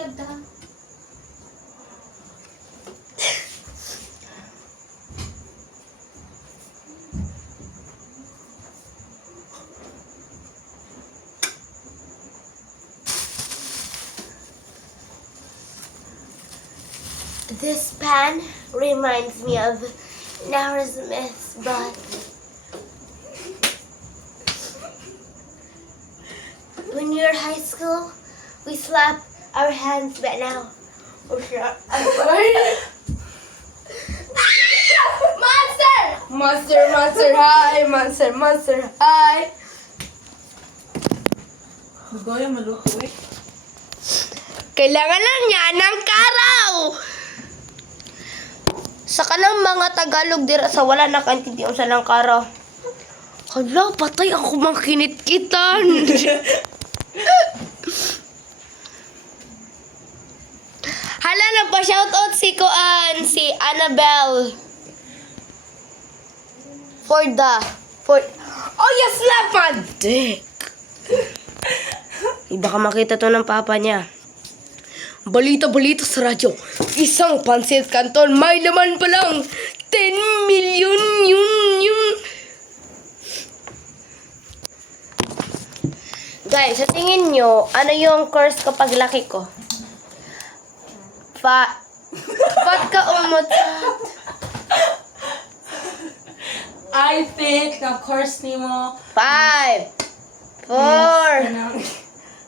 labda. This pan reminds me of Nara Smith's butt. When you're high school, we slap our hands, but now we're Monster! Monster, monster high, monster, monster high. Gaya maluto eh. Kailangan lang niya ng karaw. Sa kanang mga Tagalog dira sa wala nakaintindihan sa ng karaw. Hala, patay ako mangkinit-kitan. Hala, nagpa-shoutout si Annabelle. Oh, you slap my dick. Baka makita to ng papa niya. Balita-balita sa radyo. Isang pansit canton, may laman pa lang 10 million yun. Guys, sa tingin nyo, ano yung curse kapag laki ko? Ba't ka umutot? I think na course ni mo 5, 4,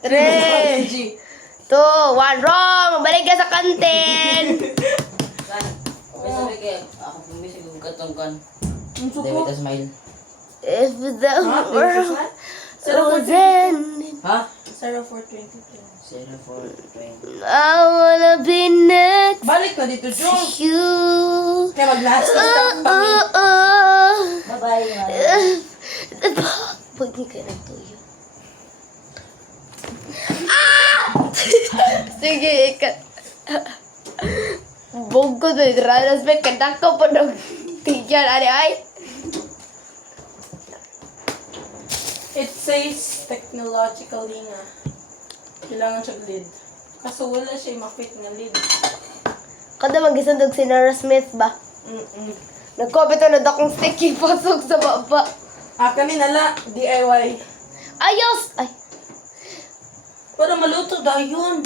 3, 2, 1, wrong! Balik ka sa kantin! Ako pumisig yung katongkan. Ang suko. David Smile. If the Ha? world was ending, Ha? 0422. 0420. I wanna be next Balik na dito, to Jong. you. Kaya mag-last na stop kami. Bye-bye. Pwede ka na tuyo. Sige, ikat. Bongko to ranas pe kanak ko pa ng tigyan. Ay. It says technologically nga. Kailangan siya lid. Kaso wala siya ma-fit nga lid. Kada mag-isandog si Nara Smith ba? Nagkopit na dakong sticky pasok sa baba. Kanina la, DIY. Ayos! Ay. Para maluto dahil yun.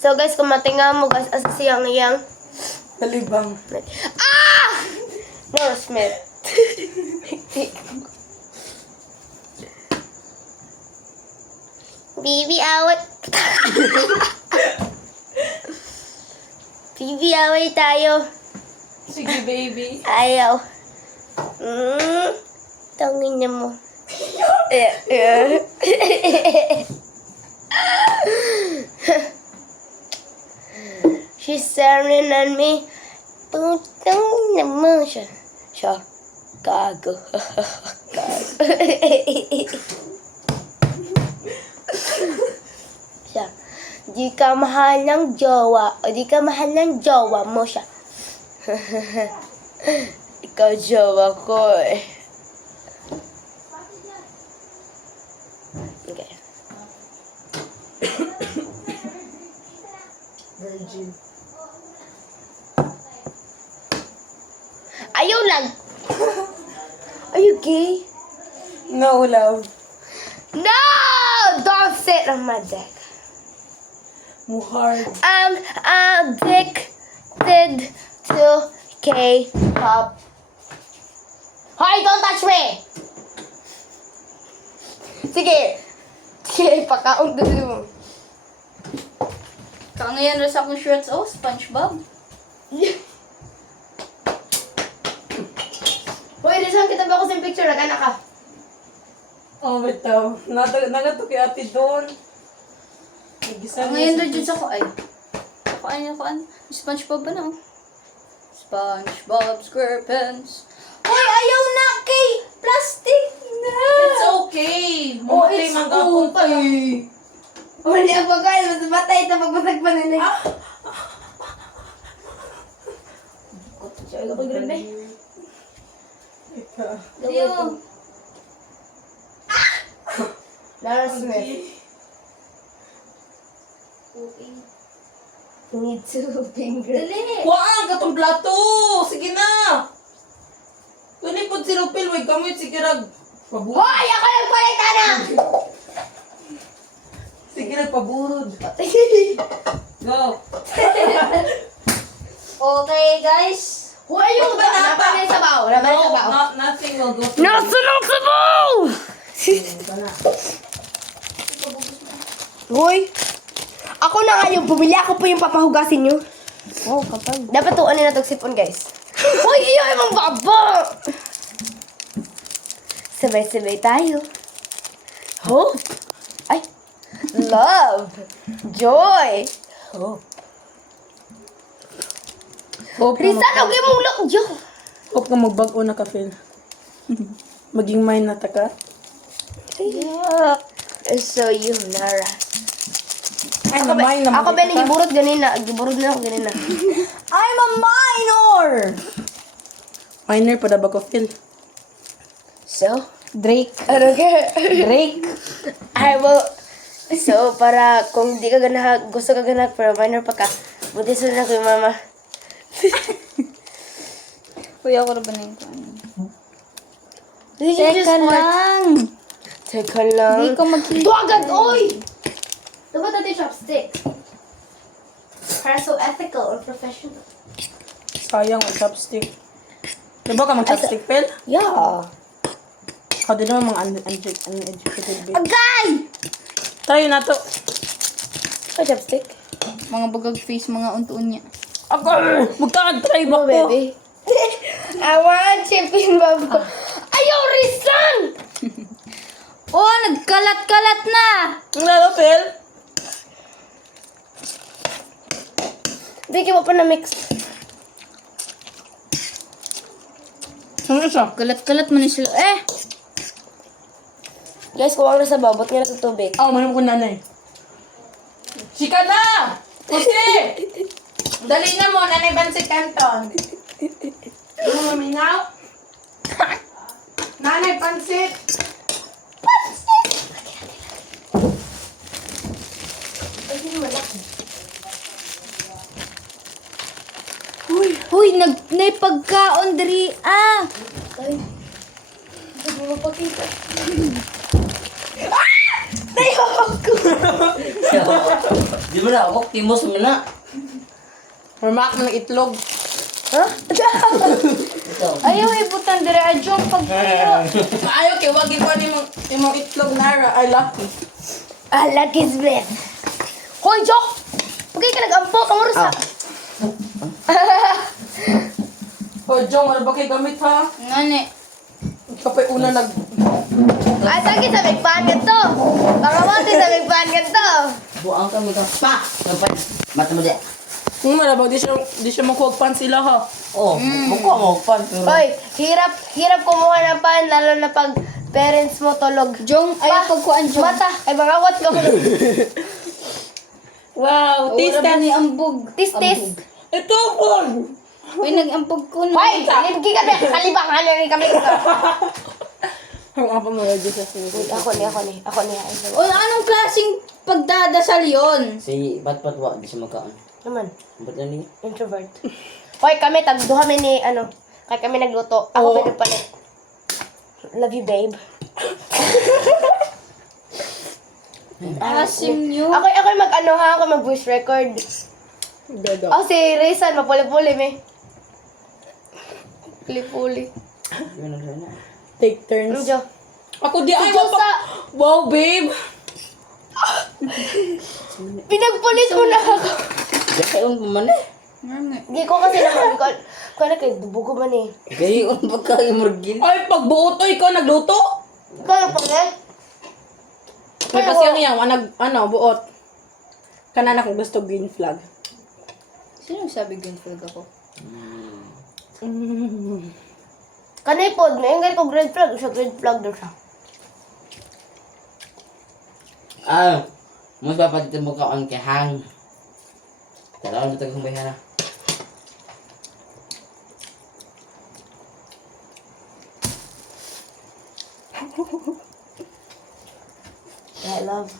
So guys, kung matinga mo guys, asa siyang iyang Talibang. Nara Smith. Bibi awat. Bibi away tayo. Sige, baby. Ayaw. Tangin niya mo. She's staring at me. Putang naman siya. Gago. Gago. Siya. Di ka mahal ng jowa. O di ka mahal ng jowa mo siya. Ikaw jowa ko eh. Okay. Virgin. Ayaw lang. Are you gay? No, love. No! Don't sit on my dick. Muhard. I'm addicted to K-pop. Hoy, don't touch me! Sige. Sige, pakaong gusto mo. Kangayan rin sa akong shirts. Oh, SpongeBob. Hoy, Rizal, kita ba ko sa picture? Nag-anak ka. Oh, bitaw. Nagato kay ate doon. Nag-isa Kangayan rin dyan sa ko ay. SpongeBob ba na? SpongeBob SquarePants. Hoy, ayaw na kay plastic na. It's okay. Mamatay magapon pa. Wala ang pagkain, mas batay ito pagpasag pa nila. Siya, ako ganda eh. Leo. Nara Smith. Need two fingers. Dali. Kuhaan ka tong plato! Sige na! Kani po si Rupil, may kamit si Kirag. Paburod. Hoy! Ako nagpalitan na! Sige na, paburod. Go! Okay, guys. Hoy, yung ba? Napan yung sabaw. Napan yung sabaw. Nothing will go. Nasaan ang sabaw? Hoy! Ako na nga yung bumili. Ako po yung papahugasin nyo. Oh, kapag. Dapat tuunin na itong sipon, guys. Hoy, iyo yung baba! Sabay-sabay tayo. Hope. Ay. Love. Joy. Hope. Hope Risa, lagi mong lakyo. Hope ka magbago na ka, Phil. Maging mine na ta ka. Yeah. So you, Nara. Ay, Ako mine na ba nagiburot ganina? Giburot na ako ganina. I'm a minor! Minor pa na ba ko, Phil? So? Drake. Ano ka? Drake. I will... So, para kung di ka ganahag, gusto ka ganahag, pero minor pa ka, buti sunod na ko yung mama. Kuya, ako na ba na yung Did you just Teka work? lang. Teka lang. Hindi ko mag- Ito agad, oy! Dapat natin chopstick. Para so ethical or professional. Sayang ang chopstick. Diba ka mag-chopstick, Phil? Yeah. Ako din naman mga uneducated babe. Agay! Tayo na to. Oh, chopstick? Mga bagag face, mga untuon niya. Ako! Magkaka-try ba Oh, ko? baby. I want chipping babo. Ayaw, Rizan! Oh, nagkalat-kalat na! Ang lalo, Phil? Hindi ka pa na-mix. Ano siya? Kalat-kalat man sila. Eh! Guys, kuwang na sa babot nga na sa tubig. Ako, mayroon ko nanay. Chika na! Kasi! Dali na mo, nanay Bansit Canton. Ano mo minaw? Nanay Pansit! Huy, naipagkaon diri. Ah! Ay. Hindi mo mapakita. Di ba na ako? Timos mo na. Marmak ng itlog. Ha? Ito. Ayaw, ibutan diri. Adjong pagkayo. Maayo kay wag ikaw ni mong itlog nara. Ay, lucky. Ah, lucky's breath. Hoy, Jok! Pagay ka nag-ampo, kamursa. O, Jong, ano ba kayo gamit ha? Ngani. Ikaw pa yung una nag... Ay, sakit sa migpaan ka to. Pangamati sa migpaan ka to. Buang kami ka. Pa! Kapag mata mo di. Malabang, di siya makuha pan sila ha. Oh, mukha mo pan. Pero... Hoy, hirap kumuha ng pan, lalo na pag parents mo tulog. Jong, ayaw pagkuan, Jong. Mata, ay mangawat ka. Wow, Tista ni ambog. Tis. Ito po! Uy, nag-ambog ko na. Hoy, hindi ka na. Kalibang, rin kami. Ang apa mo yung Jesus ni Ako ni. O, anong klaseng pagdadasal yon? Si Bat-Bat wa, di siya magkaan. Naman, Ba't yan niya? introvert. Hoy, kami, tagdo kami ni, kaya kami nagluto. Ako Oo. pinagpalit. Love you, babe. Asim nyo. Ako ako mag-voice record. Gaga. Oh, si Rizan, mapuli-puli, me. Puli-puli. Yun na rin na. Take turns. Medyo. Ako di ay Diyos mapa... Wow, babe! Pinagpulit mo na ako. Gayon mo man eh. Ngani. Hindi ko kasi naman, ko na kay dubugo man eh. Gayon pa kayo margin. Ay, pagbuot to, ikaw nagluto? Kaya pang May pasyaw niya, buot. Kanana kung gusto green flag. Sino sabi green flag ako? Kanay pod, may nga ko grade flag, siya grade flag daw siya. Ah, mas papadito mo ka on kay hang. Talagang ito kong bayana. I love.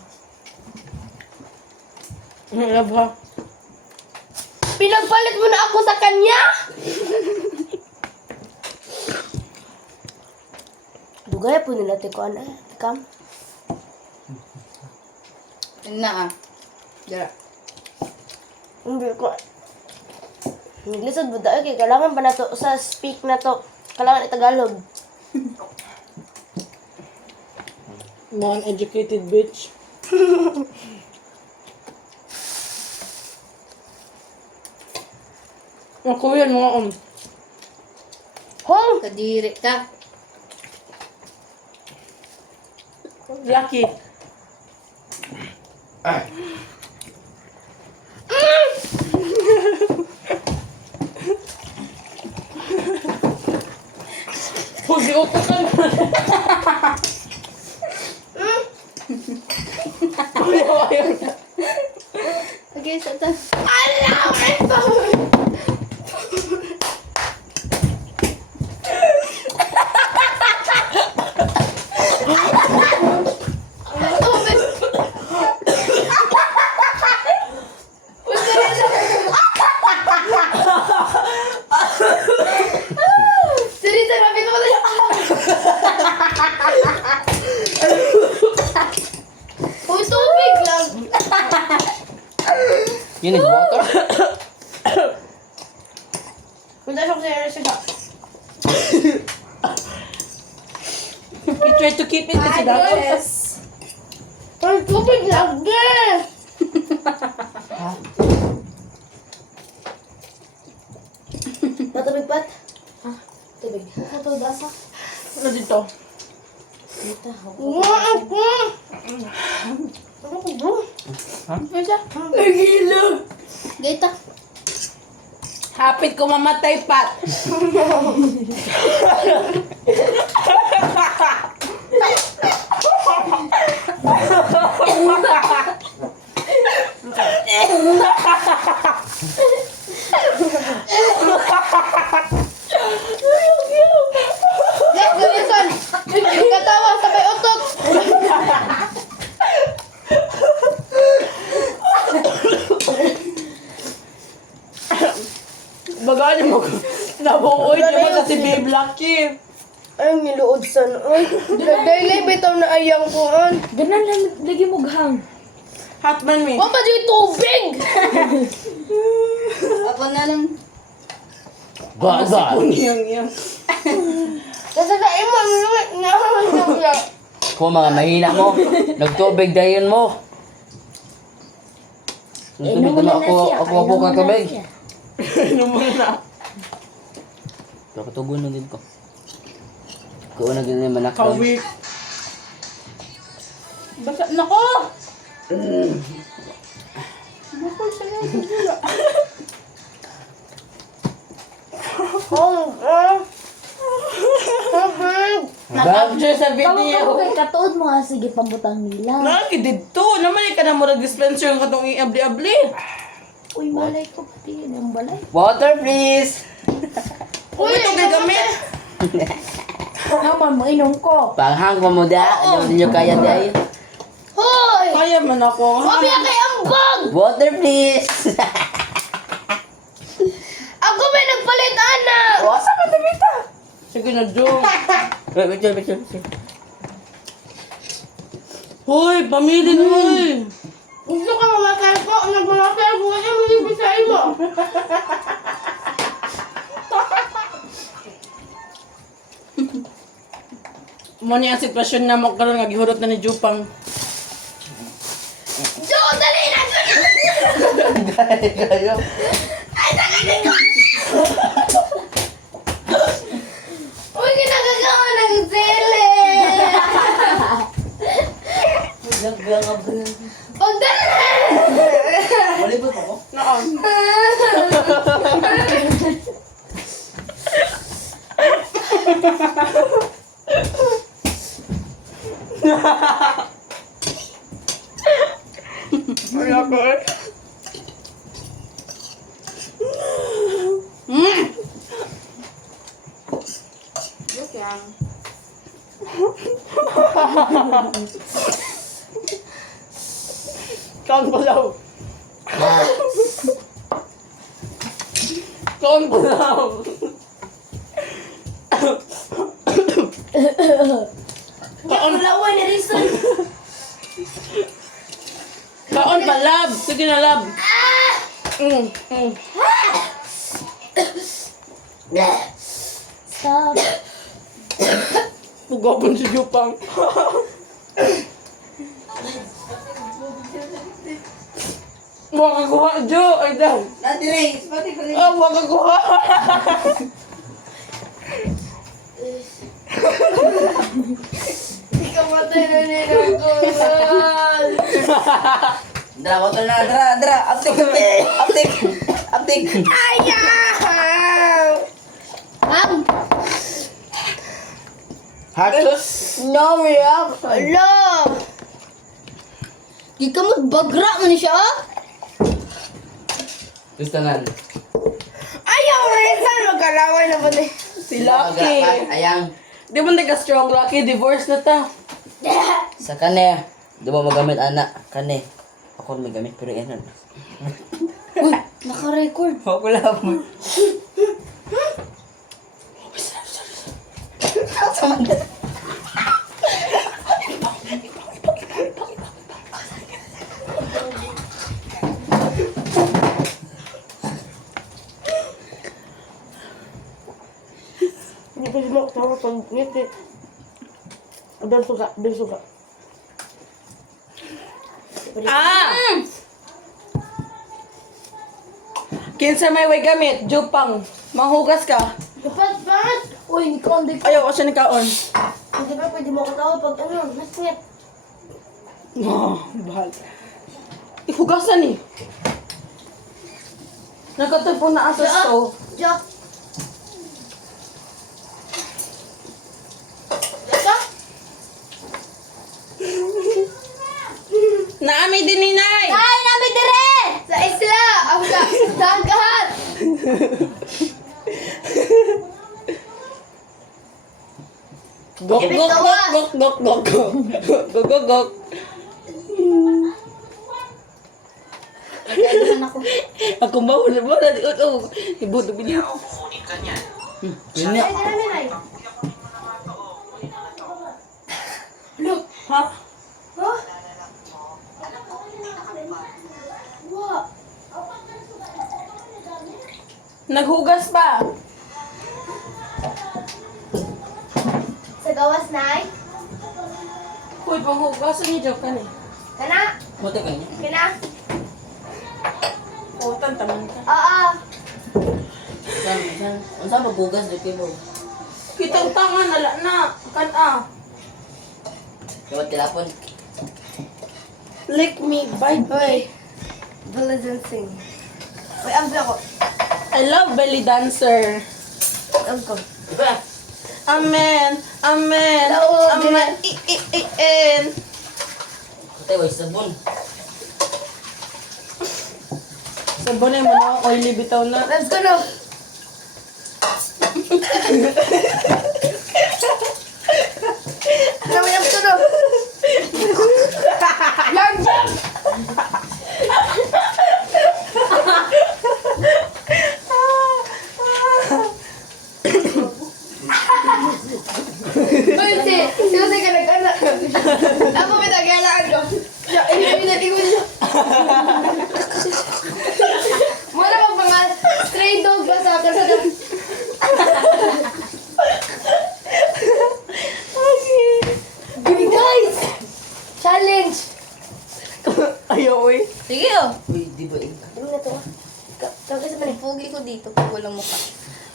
I love ha. Pinagpalit mo na ako sa kanya? Dugay po nila tikuan eh. Tikam. Yun na ah. Dira. Hindi ko. Naglisod mo dahil kaya kailangan ba na to sa speak na to? Kailangan itagalog. Non-educated bitch. Ako yan mga Hong! Kadiri ka. Lucky. Huwag utak ka na. Okay, sa ta. Alam! Ito! Serita, kapit mo na Uy, tubig lang. You need water? Punta siya kasi siya. You try to keep it kasi dapat. Uy, tubig lagi. Matubig pat? Tubig. Ito, dasa. Ano dito? Ano ko bro? Ano siya? Nagilog. Gaita. Hapit ko mamatay, Pat. Yes, Wilson. Katawa sabay utot. Bagaan mo. Nabuoy naman kasi Babe Lucky. Ay, niluod san. Uy, daily bitaw na ayang ko. Ganan lang, lagi mo gahang. Hotman me. Wapa di tubig. Ako na lang. Bagal. Yang. Kasi sa imo, nga. Kung mga mahina mo, nagtubig dayon mo. Nagtubig ko na ako ka tubig. Ano mo na? Nakatugon na din ko. Kung na din naman ako. Kawik. Basta, nako! Naka-capture sa video. kay katuod mo nga, sige pambutang nila. Naki dito. Naman ka na mo dispenser yung katong i-abli-abli. Uy, malay ko pati yun ang balay. Water please! Kung ito gagamit. Naman mo, inom ko. Panghang mo da, ano ninyo kaya day? Hoy! Kaya man ako. Mabi kay ambag! Water please! Ako may nagpalit, anak! Wasa ka tabita. Sige na, Joe. Bicho. Hoy, pamilin mo eh. Gusto ka mamatay po, nagmamatay po kasi malibisay mo. Mo niya ang sitwasyon na magkaroon nga gihurot na ni Jupang. Joe, dali na! Kayo. Uy, ginagagawa ng sili! Pagdala na! Malibot ako? Noon. Wala ko eh. Joke lang. Count below. Kaon pa lang. Kaon lawan ni Rizal. Kaon pa, lab. Sige na, lab. Stop. Pugapon si Jupang. Waka kuha, Jo. Ay, daw. Ate Ray, pati ko rin. Ah, waka kuha. Ikaw matay na ninagkuhan. Dara, botol na, dara. Aptik. Ayaw! Hatos. No reaction. Hala! Di ka magbagra man siya, oh. Gusto nan. Ayaw, Rizal! Magkalaway na ba na? Si Lucky. Ayang. Di mo nagka-strong, Lucky. Divorce na ta. Sa kane. Di mo magamit anak. Kane. Ako may gamit pero yan. Uy, naka-record. Wala mo. Hindi pa sila kasama pag ngiti. Abel suka. Ah! Kinsa may way gamit, Jupang. Manghugas ka. Dapat. Uy, ikaw hindi ka. Ayaw ko siya ni Kaon. Hindi ba pwede mo katawa pag ano, naswet. Oh, bahal. Ihugasan eh. Nakatagpo na asa stove. Jack. Jack? Naami din ni Nay! Ay, namin dire! Sa isla! Ang dagat! Gok, gok, gok, gok, gok, gok. Gok, gok, gok. Nagkailan ako. Ako bawal, bawal. Ibuto bilya. Yun niya. Ay, namin ay. Ha? Huh? Wa. Naghugas pa. Sa gawas na ay. Uy, panghugasan ni Joke ka ni. Kana? Muti ka niya. Kana? Utan, taman ka. Oo. Ang saan magbugas di kayo? Kitang tangan, ala na. Kan-a. Kaya tilapon. Lick me, bite Hoy. me. Dala dancing. Uy, abla ko. I love belly dancer. Ang ko. Diba? Amen. Amen. Oo, Amen. I-in. Kutay, way sabon. Sabon mo na ako, oily bitaw na. Let's go na. Kami ang tuno. Lang dyan! Uy, sino ka nag-anak? Ako may nag-alaan ko. Siya, inibinaligo niya. Muna mo mga stray dog ba sa akin? Give guys! Challenge! Ayaw, uy. Sige oh. Uy, di ba ikaw? Ano na to? Tapos sa panipugi ko dito pag walang mukha.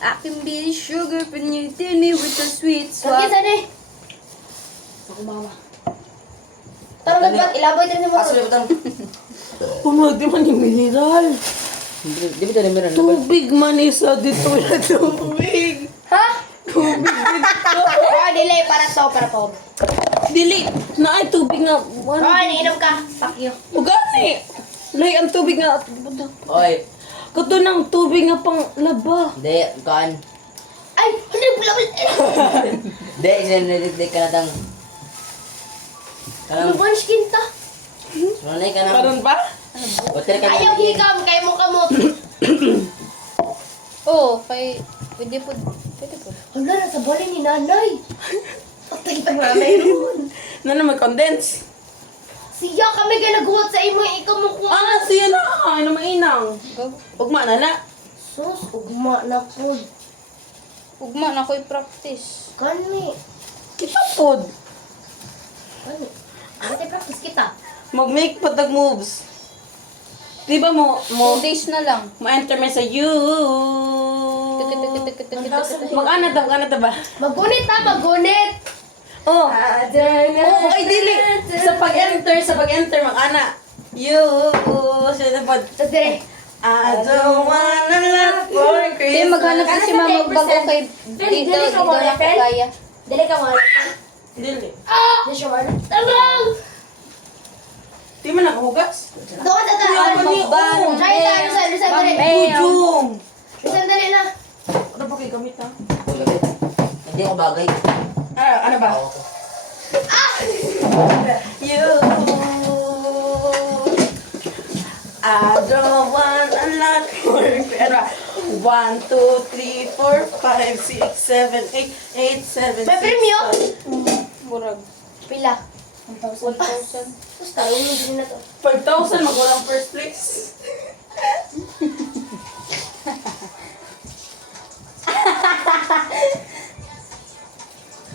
Aking baby sugar pinitini with the sweet swap. Kaki saan eh? Ako mama. Tara nagpat, ilaboy din mo. Aso na butang. Pumagdi man yung mineral. Di ba tayo meron? Tubig man isa dito na tubig. Ha? Oh, delay para to. Dili, na ay tubig nga. Oh, iniinom ka. Fuck you. Ugani. Lay ang tubig nga. Oy, Kato ng tubig nga pang laba. di, kaan. Ay, hindi pula. Di, sinanilitik ka na tang. Kanang, Lunch kinta. sunanay ka na. Karon ba? Hotel ka na. Ayaw hikam, kay mo kamot. Oo, pwede po. Pwede po. Hala, nasa bali ni nanay. Patay pa nanay ron. Ano na mag-condense? Siya kami ganaguwat sa imo, ikaw mo kuha. Ah, siya na. Ano mainang? Go. Ugma na na. Sus, ugma na po. Ugma na ko'y practice. Kani. Kita pod. Kani. Ano tayo practice kita? Mag-make patag moves. Di ba mo 2 days na lang. ma-enter mo sa you. Mag-ana ta ba? Magunit ha, magunit. Oh. Oh, ay dili. Sa pag-enter mag-ana. You. Sila pod. Sa dire. I don't wanna love for Hindi, Christmas. maghanap na si mama bago kay dito. Dili ka Dito wala, na ko friend? kaya. Dili ka wala. Dili. Di siya wala. Tabang! Di man nakahugas. Doon sa taas. Ano ni? Magbang. Oh. Try tayo sa Rizal dali. Bujong. Rizal dali na. Ano ba kayo gamit ha? Hindi ako bagay. Ano ba? You. I don't want a lot more. Pero 1, 2, 3, 4, 5, 6, 7, 8, 8, 7, May premyo? Burag. Pila. 1,000. Tapos tarong din na to. 5,000 magulang first place.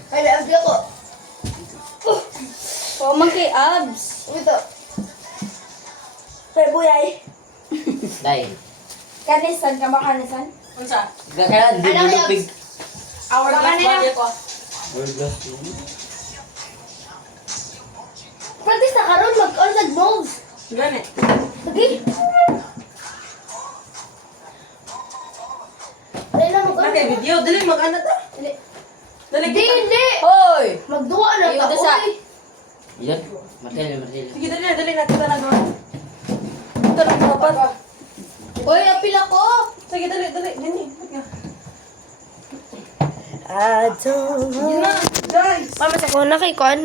Ay, naabdi ako. Oh, man kay abs. Ito. Pero buyay. Dahil. Kanisan ka ba kanisan? Unsa? Kaya hindi Ano mo kaya? lupig. Hourglass Baka na body ko. Hourglass. Practice na karon mag-on moves. Gani. Lagi. Dali na mag-on. Nakay video. Dali mag-ana ta. Dali. Dali Hindi, kita. hindi. Hoy! Magduwa na Ayaw ta. na sa- Uy. Yan. Martilyo, martilyo. Sige, dali na. Kita na gawin. Ito na mga pa. Uy, apil ako. Sige, dali. Gani. I don't Yun na. Guys. Mama sa ko na kay Kon.